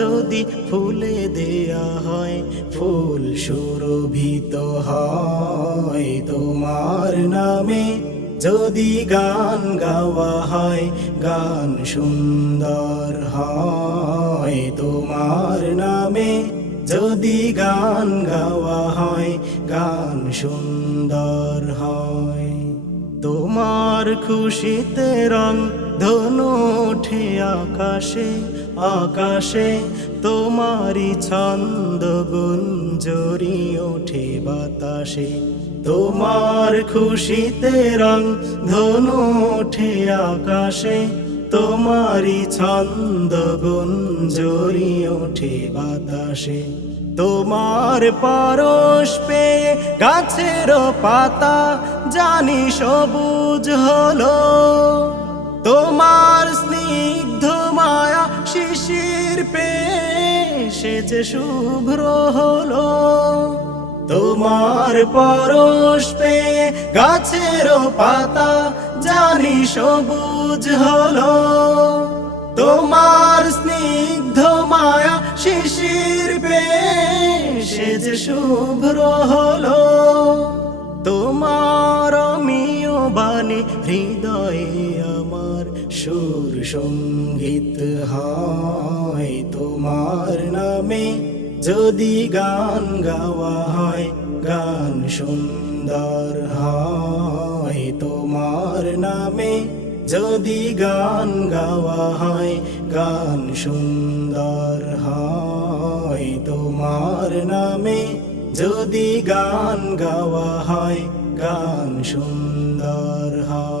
যদি ফুলে দেয়া হয়, ফুল সুরভিত হয় তোমার নামে। যদি গান গাওয়া হয়, গান সুন্দর হয় তোমার নামে। যদি গান গাওয়া হয়, গান সুন্দর হয় তোমার খুশিতে রং ধনু ওঠে আকাশে। আকাশে তোমারই ছন্দ গুঞ্জরি ওঠে বাতাসে। তোমার খুশিতে রং ধনু ওঠে আকাশে। তোমারই ছন্দ গুঞ্জরি ওঠে বাতাসে। তোমার পরশ পেয়ে গাছের পাতা জানি সবুজ হলো। তোমার মায়া শিশির সে যে শুভ্র হলো, তোমার পরশ পেয়ে গাছের পাতা জানি সবুজ হলো। তোমার স্নিগ্ধ মায়া শিশির সে যে শুভ্র হলো, তোমার অমিয় বাণী হৃদয়ে আমার সুর সংগীত হয় তোমার নামে। যদি গান গাওয়া হয়, গান সুন্দর হয় তোমার নামে। যদি গান গাওয়া হয়, গান সুন্দর হয় তোমার নামে। যদি গান গাওয়া হয়, গান সুন্দর হয়